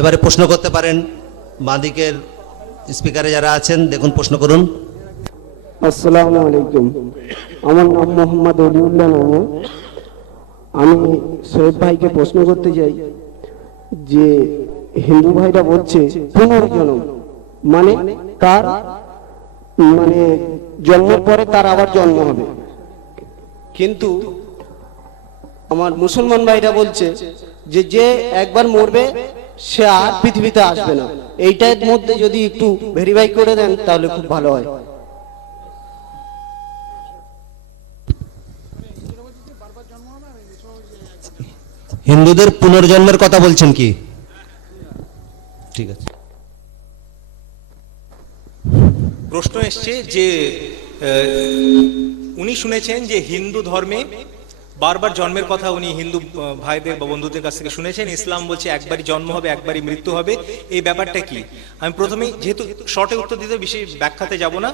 এবারে প্রশ্ন করতে পারেন বাঁদিকের স্পিকারে যারা আছেন, দেখুন প্রশ্ন করুন। আসসালামু আলাইকুম, আমার নাম মোহাম্মদ অলিউল্লাহ নামে। আমি শোয়েব ভাইকে প্রশ্ন করতে চাই যে হিন্দু ভাইরা বলছে পুনর্জন্ম, মানে তার মানে জন্মের পরে তার আবার জন্ম হবে, কিন্তু আমার মুসলমান ভাইরা বলছে যে যে একবার মরবে সে আর পৃথিবীতে আসবে না। এইটার মধ্যে যদি একটু ভেরিফাই করে দেন তাহলে খুব ভালো হয়। হিন্দুদের পুনর্জন্মের কথা বলছেন কি? ঠিক আছে। প্রশ্ন এসছে যে উনি শুনেছেন যে হিন্দু ধর্মে বারবার জন্মের কথা উনি হিন্দু ভাইদের বা বন্ধুদের কাছ থেকে শুনেছেন। ইসলাম বলছে একবারই জন্ম হবে, একবারই মৃত্যু হবে। এই ব্যাপারটা কি? আমি প্রথমে, যেহেতু শর্টে উত্তর দিতে, বেশি ব্যাখ্যাতে যাব না,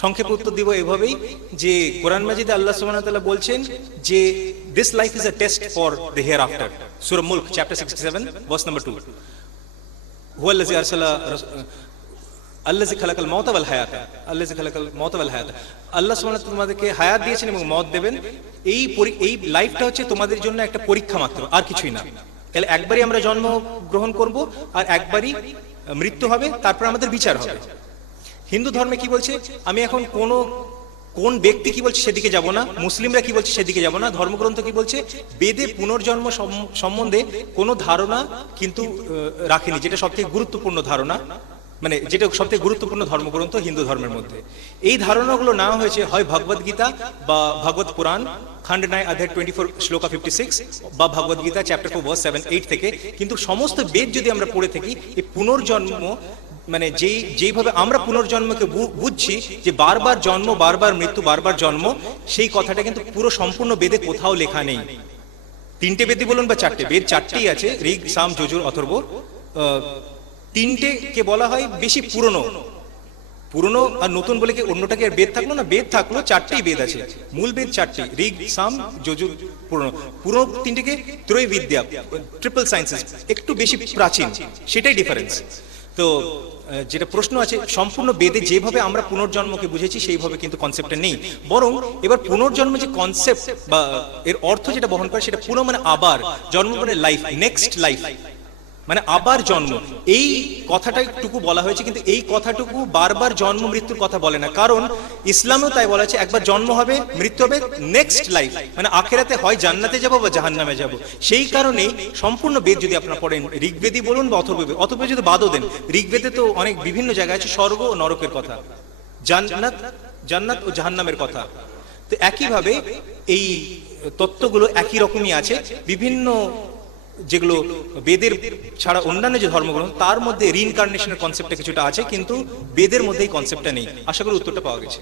সংক্ষেপে উত্তর দিব এভাবেই যে কোরআন মাজিদে আল্লাহ সুবহানাহু ওয়া তাআলা বলছেন যে this life is a test for the hereafter. সূরা মুলক চ্যাপ্টার 67 ভার্স নাম্বার 2, হুয়াল্লাযী আরসালা আল্লাযী খালাকাল মাউতা ওয়াল হায়াতা, আল্লাযী খালাকাল মাউতা ওয়াল হায়াতা। আল্লাহ সুবহানাহু ওয়া তাআলা তোমাদেরকে হায়াত দিয়েছেন এবং মওত দেবেন। এই লাইফটা হচ্ছে তোমাদের জন্য একটা পরীক্ষা মাত্র, আর কিছুই না। তাহলে একবারই আমরা জন্ম গ্রহণ করব আর একবারই মৃত্যু হবে, তারপর আমাদের বিচার হবে। হিন্দু ধর্মে কি বলছে, আমি এখন কোন ব্যক্তি কি বলছে সেদিকে যাব না, মুসলিমরা কি বলছে সেদিকে যাব না। ধর্মগ্রন্থ কি বলছে, বেদে পুনর্জন্ম সম্বন্ধে কোনো ধারণা কিন্তু রাখেনি, যেটা সবথেকে গুরুত্বপূর্ণ ধারণা, মানে যেটা সবথেকে গুরুত্বপূর্ণ ধর্মগ্রন্থ হিন্দু ধর্মের মধ্যে। এই ধারণাগুলো নেওয়া হয়েছে হয় ভগবদ গীতা বা ভগবত পুরাণ খণ্ড 9 অধ্যায় 24 শ্লোকা 56 বা ভগবদ গীতা চ্যাপ্টার 4 ভার্স 7-8 থেকে। কিন্তু সমস্ত বেদ যদি আমরা পড়ে থাকি, এই পুনর্জন্ম মানে যেইভাবে আমরা পুনর্জন্মকে বুঝছি যে বারবার জন্ম, বারবার মৃত্যু, বারবার জন্ম, সেই কথাটা কিন্তু পুরো সম্পূর্ণ বেদে কোথাও লেখা নেই। তিনটে বেদই বলুন বা চারটে, বেদ চারটেই আছে, ঋগ, সাম, যজুর, অথর্ব। তিনটে কে বলা হয় বেশি পুরনো আর নতুন বলে কি অন্যটাকে আর বেদ থাকলো না? বেদ থাকলো, চারটেই বেদ আছে, মূল বেদ চারটি, ঋগ, সাম, যজুর, পুরনো তিনটেকে ত্রৈবিদ্যা, ট্রিপল সায়েন্সেস, একটু বেশি প্রাচীন, সেটাই ডিফারেন্স। তো যেটা প্রশ্ন আছে, সম্পূর্ণ বেদে যেভাবে আমরা পুনর্জন্মকে বুঝেছি সেইভাবে কিন্তু কনসেপ্টটা নেই। বরং এবার পুনর্জন্ম যে কনসেপ্ট বা এর অর্থ যেটা বহন করে, সেটা পুনঃ মানে আবার, জন্ম মানে লাইফ, নেক্সট লাইফ, মানে আবার জন্ম, এই কথাটাটুকু বলা হয়েছে। কিন্তু এই কথাটুকু বারবার জন্ম মৃত্যুর কথা বলে না, কারণ ইসলামেও তাই বলা হয়েছে একবার জন্ম হবে, মৃত্যু হবে, নেক্সট লাইফ, মানে আখেরাতে হয় জান্নাতে যাব বা জাহান্নামে যাব। সেই কারণেই সম্পূর্ণ বেদ যদি আপনারা পড়েন, ঋগ্বেদই বলুন বা অথর্ববেদ যদি বাদও দেন, ঋগ্বেদে তো অনেক বিভিন্ন জায়গায় আছে স্বর্গ ও নরকের কথা, জান্নাত ও জাহান্নামের কথা। তো একইভাবে এই তত্ত্বগুলো একই রকমই আছে। বিভিন্ন যেগুলো বেদের ছাড়া অন্যান্য যে ধর্মগ্রন্থ, তার মধ্যে রিইনকার্নেশনের কনসেপ্টটা কিছুটা আছে, কিন্তু বেদের মধ্যে এই কনসেপ্টটা নেই। আশা করি উত্তরটা পাওয়া গেছে।